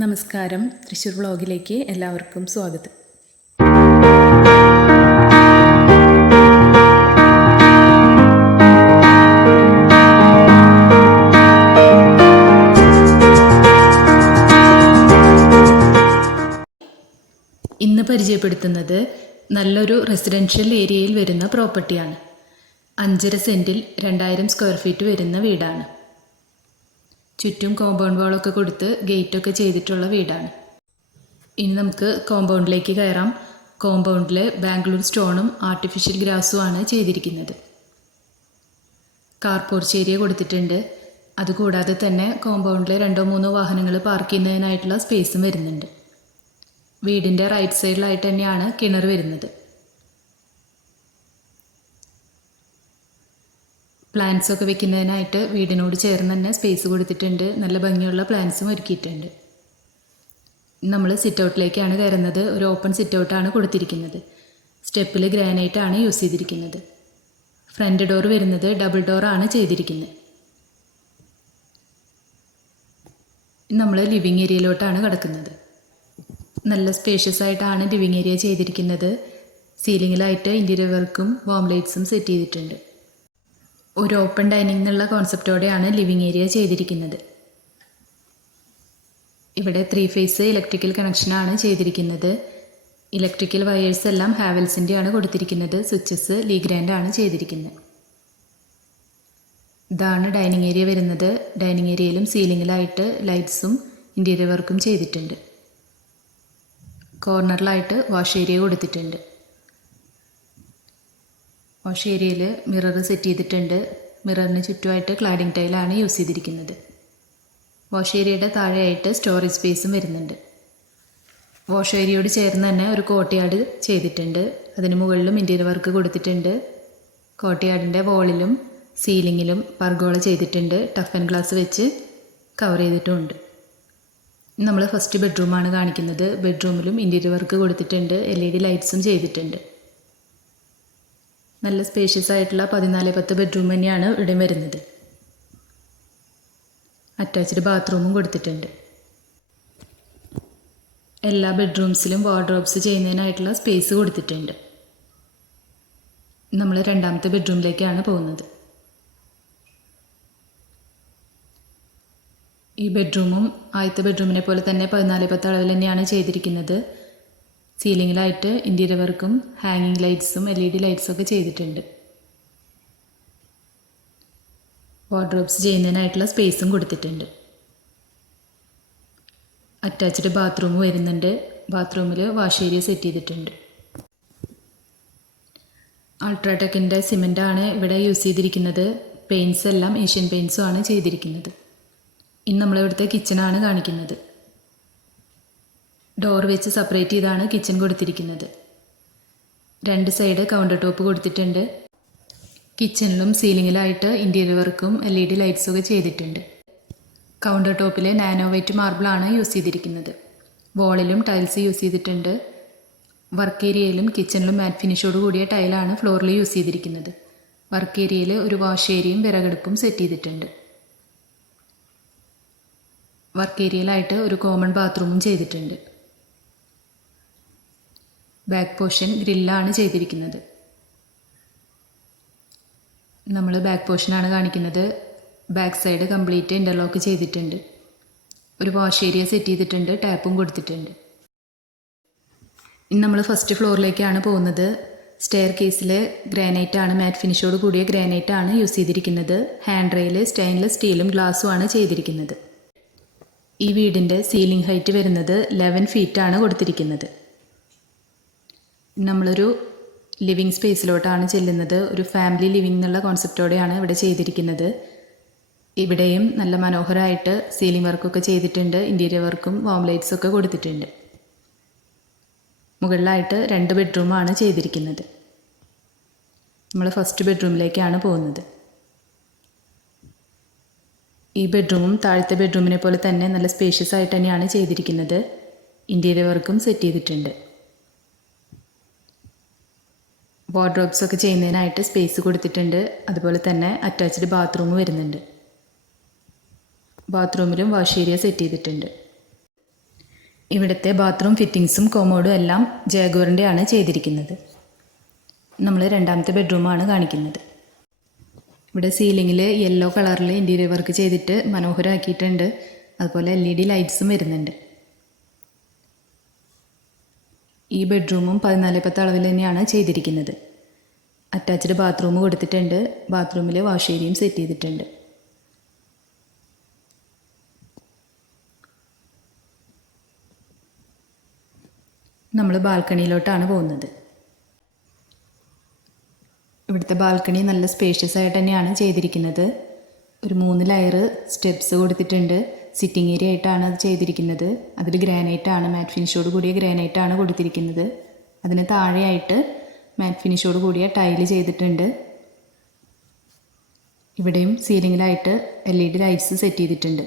നമസ്കാരം, തൃശ്ശൂർ വ്ളോഗിലേക്ക് എല്ലാവർക്കും സ്വാഗതം. ഇന്ന് പരിചയപ്പെടുത്തുന്നത് നല്ലൊരു റെസിഡൻഷ്യൽ ഏരിയയിൽ വരുന്ന പ്രോപ്പർട്ടിയാണ്. 5.5 സെൻറ്റിൽ 2000 സ്ക്വയർ ഫീറ്റ് വരുന്ന വീടാണ്. ചുറ്റും കോമ്പൗണ്ട് വാളൊക്കെ കൊടുത്ത് ഗേറ്റൊക്കെ ചെയ്തിട്ടുള്ള വീടാണ്. ഇനി നമുക്ക് കോമ്പൗണ്ടിലേക്ക് കയറാം. കോമ്പൗണ്ടിൽ ബാംഗ്ലൂർ സ്റ്റോണും ആർട്ടിഫിഷ്യൽ ഗ്രാസുമാണ് ചെയ്തിരിക്കുന്നത്. കാർ പോർച്ച് ഏരിയ കൊടുത്തിട്ടുണ്ട്. അതുകൂടാതെ തന്നെ കോമ്പൗണ്ടിൽ 2-3 വാഹനങ്ങൾ പാർക്ക് ചെയ്യുന്നതിനായിട്ടുള്ള സ്പേസും വരുന്നുണ്ട്. വീടിൻ്റെ റൈറ്റ് സൈഡിലായിട്ട് തന്നെയാണ് കിണർ വരുന്നത്. പ്ലാന്റ്സ് ഒക്കെ വെക്കുന്നതിനായിട്ട് വീടിനോട് ചേർന്ന് തന്നെ സ്പേസ് കൊടുത്തിട്ടുണ്ട്. നല്ല ഭംഗിയുള്ള പ്ലാന്റ്സും ഒരുക്കിയിട്ടുണ്ട്. നമ്മൾ സിറ്റ് ഔട്ടിലേക്കാണ് കയറുന്നത്. ഒരു ഓപ്പൺ സിറ്റ് ഔട്ടാണ് കൊടുത്തിരിക്കുന്നത്. സ്റ്റെപ്പിൽ ഗ്രാനൈറ്റ് ആണ് യൂസ് ചെയ്തിരിക്കുന്നത്. ഫ്രണ്ട് ഡോർ വരുന്നത് ഡബിൾ ഡോറാണ് ചെയ്തിരിക്കുന്നത്. നമ്മൾ ലിവിങ് ഏരിയയിലോട്ടാണ് കിടക്കുന്നത്. നല്ല സ്പേഷ്യസ് ആയിട്ടാണ് ലിവിങ് ഏരിയ ചെയ്തിരിക്കുന്നത്. സീലിങ്ങിലായിട്ട് ഇൻറ്റീരിയർ വർക്കും വാം ലൈറ്റ്സും സെറ്റ് ചെയ്തിട്ടുണ്ട്. ഒരു ഓപ്പൺ ഡൈനിങ് എന്നുള്ള കോൺസെപ്റ്റോടെയാണ് ലിവിങ് ഏരിയ ചെയ്തിരിക്കുന്നത്. ഇവിടെ 3 ഫേസ് ഇലക്ട്രിക്കൽ കണക്ഷനാണ് ചെയ്തിരിക്കുന്നത്. ഇലക്ട്രിക്കൽ വയേഴ്സ് എല്ലാം ഹാവൽസിൻ്റെയാണ് കൊടുത്തിരിക്കുന്നത്. സ്വിച്ചസ് ലീഗ്രാൻഡ് ആണ് ചെയ്തിരിക്കുന്നത്. ഇതാണ് ഡൈനിങ് ഏരിയ വരുന്നത്. ഡൈനിങ് ഏരിയയിലും സീലിങ്ങിലായിട്ട് ലൈറ്റ്സും ഇൻറ്റീരിയർ വർക്കും ചെയ്തിട്ടുണ്ട്. കോർണറിലായിട്ട് വാഷ് ഏരിയ കൊടുത്തിട്ടുണ്ട്. വാഷ് ഏരിയയിൽ മിറർ സെറ്റ് ചെയ്തിട്ടുണ്ട്. മിററിന് ചുറ്റുമായിട്ട് ക്ലാഡിംഗ് ടൈലാണ് യൂസ് ചെയ്തിരിക്കുന്നത്. വാഷ് ഏരിയയുടെ താഴെയായിട്ട് സ്റ്റോറേജ് സ്പേസും വരുന്നുണ്ട്. വാഷ് ഏരിയയോട് ചേർന്ന് തന്നെ ഒരു കോർട്ട്യാർഡ് ചെയ്തിട്ടുണ്ട്. അതിന് മുകളിലും ഇൻറ്റീരിയർ വർക്ക് കൊടുത്തിട്ടുണ്ട്. കോർട്ട്യാർഡിൻ്റെ വോളിലും സീലിങ്ങിലും പർഗോള ചെയ്തിട്ടുണ്ട്. ടഫ് ആൻഡ് ഗ്ലാസ് വെച്ച് കവർ ചെയ്തിട്ടുമുണ്ട്. നമ്മൾ ഫസ്റ്റ് ബെഡ്റൂമാണ് കാണിക്കുന്നത്. ബെഡ്റൂമിലും ഇൻറ്റീരിയർ വർക്ക് കൊടുത്തിട്ടുണ്ട്. LED ലൈറ്റ്സും ചെയ്തിട്ടുണ്ട്. നല്ല സ്പേഷ്യസ് ആയിട്ടുള്ള 14x10 ബെഡ്റൂം തന്നെയാണ് ഇവിടെ വരുന്നത്. അറ്റാച്ച്ഡ് ബാത്റൂമും കൊടുത്തിട്ടുണ്ട്. എല്ലാ ബെഡ്റൂംസിലും വാർഡ്രോബ്സ് ചെയ്യുന്നതിനായിട്ടുള്ള സ്പേസ് കൊടുത്തിട്ടുണ്ട്. നമ്മൾ രണ്ടാമത്തെ ബെഡ്റൂമിലേക്കാണ് പോകുന്നത്. ഈ ബെഡ്റൂമും ആദ്യത്തെ ബെഡ്റൂമിനെ പോലെ തന്നെ 14x10 അളവിൽ തന്നെയാണ് ചെയ്തിരിക്കുന്നത്. സീലിങ്ങിലായിട്ട് ഇൻറ്റീരിയർ വർക്കും ഹാങ്ങിങ് ലൈറ്റ്സും LED ലൈറ്റ്സും ഒക്കെ ചെയ്തിട്ടുണ്ട്. വാർഡ്രോബ്സ് ചെയ്യുന്നതിനായിട്ടുള്ള സ്പേസും കൊടുത്തിട്ടുണ്ട്. അറ്റാച്ച്ഡ് ബാത്റൂം വരുന്നുണ്ട്. ബാത്റൂമിൽ വാഷ് ഏരിയ സെറ്റ് ചെയ്തിട്ടുണ്ട്. അൾട്രാടെക്കിൻ്റെ സിമെൻ്റാണ് ഇവിടെ യൂസ് ചെയ്തിരിക്കുന്നത്. പെയിൻറ്റ്സ് എല്ലാം ഏഷ്യൻ പെയിൻറ്റ്സും ആണ് ചെയ്തിരിക്കുന്നത്. ഇനി നമ്മളിവിടുത്തെ കിച്ചണാണ് കാണിക്കുന്നത്. ഡോർ വെച്ച് സെപ്പറേറ്റ് ചെയ്താണ് കിച്ചൺ കൊടുത്തിരിക്കുന്നത്. 2 സൈഡ് കൗണ്ടർ ടോപ്പ് കൊടുത്തിട്ടുണ്ട്. കിച്ചണിലും സീലിങ്ങിലായിട്ട് ഇൻറ്റീരിയർ വർക്കും LED ലൈറ്റ്സും ഒക്കെ ചെയ്തിട്ടുണ്ട്. കൗണ്ടർ ടോപ്പിൽ നാനോ വൈറ്റ് മാർബിളാണ് യൂസ് ചെയ്തിരിക്കുന്നത്. വോളിലും ടൈൽസ് യൂസ് ചെയ്തിട്ടുണ്ട്. വർക്ക് ഏരിയയിലും കിച്ചണിലും മാറ്റ് ഫിനിഷോട് കൂടിയ ടൈലാണ് ഫ്ലോറിൽ യൂസ് ചെയ്തിരിക്കുന്നത്. വർക്ക് ഏരിയയിൽ ഒരു വാഷ് ഏരിയയും വിറകടുപ്പും സെറ്റ് ചെയ്തിട്ടുണ്ട്. വർക്ക് ഏരിയയിലായിട്ട് ഒരു കോമൺ ബാത്റൂമും ചെയ്തിട്ടുണ്ട്. ബാക്ക് പോർഷൻ ഗ്രില്ലാണ് ചെയ്തിരിക്കുന്നത്. നമ്മൾ ബാക്ക് പോർഷനാണ് കാണിക്കുന്നത്. ബാക്ക് സൈഡ് കംപ്ലീറ്റ് ഇൻ്റർലോക്ക് ചെയ്തിട്ടുണ്ട്. ഒരു വാഷ് ഏരിയ സെറ്റ് ചെയ്തിട്ടുണ്ട്. ടാപ്പും കൊടുത്തിട്ടുണ്ട്. ഇനി നമ്മൾ ഫസ്റ്റ് ഫ്ലോറിലേക്കാണ് പോകുന്നത്. സ്റ്റെയർ കേസിൽ ഗ്രാനൈറ്റാണ്, മാറ്റ് ഫിനിഷോട് കൂടിയ ഗ്രാനൈറ്റാണ് യൂസ് ചെയ്തിരിക്കുന്നത്. ഹാൻഡ് റെയിൽ സ്റ്റെയിൻലെസ് സ്റ്റീലും ഗ്ലാസും ആണ് ചെയ്തിരിക്കുന്നത്. ഈ വീടിൻ്റെ സീലിംഗ് ഹൈറ്റ് വരുന്നത് 11 ഫീറ്റാണ് കൊടുത്തിരിക്കുന്നത്. നമ്മളൊരു ലിവിങ് സ്പേസിലോട്ടാണ് ചെല്ലുന്നത്. ഒരു ഫാമിലി ലിവിങ് എന്നുള്ള കോൺസെപ്റ്റോടെയാണ് ഇവിടെ ചെയ്തിരിക്കുന്നത്. ഇവിടെയും നല്ല മനോഹരമായിട്ട് സീലിംഗ് വർക്കൊക്കെ ചെയ്തിട്ടുണ്ട്. ഇൻറ്റീരിയർ വർക്കും വാം ലൈറ്റ്സും ഒക്കെ കൊടുത്തിട്ടുണ്ട്. മുകളിലായിട്ട് 2 ബെഡ്റൂമാണ് ചെയ്തിരിക്കുന്നത്. നമ്മൾ ഫസ്റ്റ് ബെഡ്റൂമിലേക്കാണ് പോകുന്നത്. ഈ ബെഡ്റൂമും താഴത്തെ ബെഡ്റൂമിനെ പോലെ തന്നെ നല്ല സ്പേഷ്യസ് ആയിട്ട് തന്നെയാണ് ചെയ്തിരിക്കുന്നത്. ഇൻറ്റീരിയർ വർക്കും സെറ്റ് ചെയ്തിട്ടുണ്ട്. വാർഡ്രോബ്സ് ഒക്കെ ചെയ്യുന്നതിനായിട്ട് സ്പേസ് കൊടുത്തിട്ടുണ്ട്. അതുപോലെ തന്നെ അറ്റാച്ച്ഡ് ബാത്റൂം വരുന്നുണ്ട്. ബാത്റൂമിലും വാഷ് ഏരിയ സെറ്റ് ചെയ്തിട്ടുണ്ട്. ഇവിടുത്തെ ബാത്റൂം ഫിറ്റിങ്സും കോമോഡും എല്ലാം ജാഗ്വറിൻ്റെ ആണ് ചെയ്തിരിക്കുന്നത്. നമ്മൾ രണ്ടാമത്തെ ബെഡ്റൂമാണ് കാണിക്കുന്നത്. ഇവിടെ സീലിങ്ങിൽ യെല്ലോ കളറിൽ ഇൻറ്റീരിയർ വർക്ക് ചെയ്തിട്ട് മനോഹരമാക്കിയിട്ടുണ്ട്. അതുപോലെ LED ലൈറ്റ്സും വരുന്നുണ്ട്. ഈ ബെഡ്റൂമും 14:10 അളവിൽ തന്നെയാണ് ചെയ്തിരിക്കുന്നത്. അറ്റാച്ച്ഡ് ബാത്റൂം കൊടുത്തിട്ടുണ്ട്. ബാത്റൂമിൽ വാഷ് ഏരിയയും സെറ്റ് ചെയ്തിട്ടുണ്ട്. നമ്മൾ ബാൽക്കണിയിലോട്ടാണ് പോകുന്നത്. ഇവിടുത്തെ ബാൽക്കണി നല്ല സ്പേഷ്യസ് ആയിട്ട് തന്നെയാണ് ചെയ്തിരിക്കുന്നത്. ഒരു 3 ലെയർ സ്റ്റെപ്സ് കൊടുത്തിട്ടുണ്ട്. സിറ്റിംഗ് ഏരിയ ആയിട്ടാണ് അത് ചെയ്തിരിക്കുന്നത്. അതിൽ ഗ്രാനൈറ്റാണ്, മാറ്റ് ഫിനിഷോട് കൂടിയ ഗ്രാനൈറ്റാണ് കൊടുത്തിരിക്കുന്നത്. അതിന് താഴെയായിട്ട് മാറ്റ് ഫിനിഷോട് കൂടിയ ടൈല് ചെയ്തിട്ടുണ്ട്. ഇവിടെയും സീലിങ്ങിലായിട്ട് LED ലൈറ്റ്സ് സെറ്റ് ചെയ്തിട്ടുണ്ട്.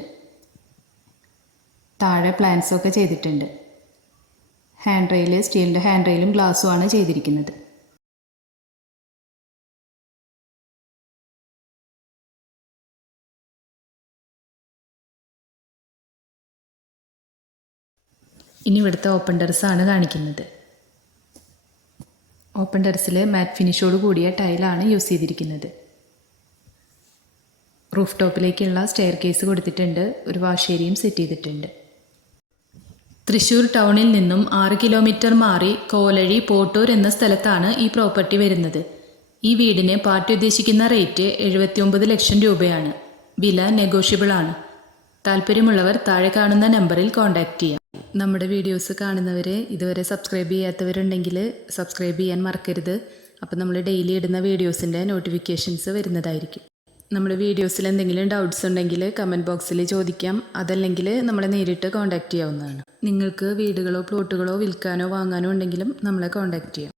താഴെ പ്ലാന്റ്സൊക്കെ ചെയ്തിട്ടുണ്ട്. ഹാൻഡ് റെയിൽ, സ്റ്റീലിൻ്റെ ഹാൻഡ് റെയിലും ഗ്ലാസ്സുമാണ് ചെയ്തിരിക്കുന്നത്. ഇനി ഇവിടുത്തെ ഓപ്പൺ ടെറസാണ് കാണിക്കുന്നത്. ഓപ്പൺ ടെറസിൽ മാറ്റ് ഫിനിഷോട് കൂടിയ ടൈലാണ് യൂസ് ചെയ്തിരിക്കുന്നത്. റൂഫ് ടോപ്പിലേക്കുള്ള സ്റ്റെയർ കേസ് കൊടുത്തിട്ടുണ്ട്. ഒരു വാഷ് ഏരിയയും സെറ്റ് ചെയ്തിട്ടുണ്ട്. തൃശ്ശൂർ ടൗണിൽ നിന്നും 6 കിലോമീറ്റർ മാറി കോലഴി പോട്ടൂർ എന്ന സ്ഥലത്താണ് ഈ പ്രോപ്പർട്ടി വരുന്നത്. ഈ വീടിന് പാർട്ടി ഉദ്ദേശിക്കുന്ന റേറ്റ് 79 ലക്ഷം രൂപയാണ്. വില നെഗോഷ്യബിൾ ആണ്. താല്പര്യമുള്ളവർ താഴെ കാണുന്ന നമ്പറിൽ കോൺടാക്റ്റ് ചെയ്യാം. നമ്മുടെ വീഡിയോസ് കാണുന്നവരെ ഇതുവരെ സബ്സ്ക്രൈബ് ചെയ്യാത്തവരുണ്ടെങ്കിൽ സബ്സ്ക്രൈബ് ചെയ്യാൻ മറക്കരുത്. അപ്പോൾ നമ്മൾ ഡെയിലി ഇടുന്ന വീഡിയോസിൻ്റെ നോട്ടിഫിക്കേഷൻസ് വരുന്നതായിരിക്കും. നമ്മുടെ വീഡിയോസിൽ എന്തെങ്കിലും ഡൗട്ട്സ് ഉണ്ടെങ്കിൽ കമൻറ്റ് ബോക്സിൽ ചോദിക്കാം. അതല്ലെങ്കിൽ നമ്മളെ നേരിട്ട് കോൺടാക്റ്റ് ചെയ്യാവുന്നതാണ്. നിങ്ങൾക്ക് വീടുകളോ പ്ലോട്ടുകളോ വിൽക്കാനോ വാങ്ങാനോ ഉണ്ടെങ്കിലും നമ്മളെ കോൺടാക്റ്റ് ചെയ്യാം.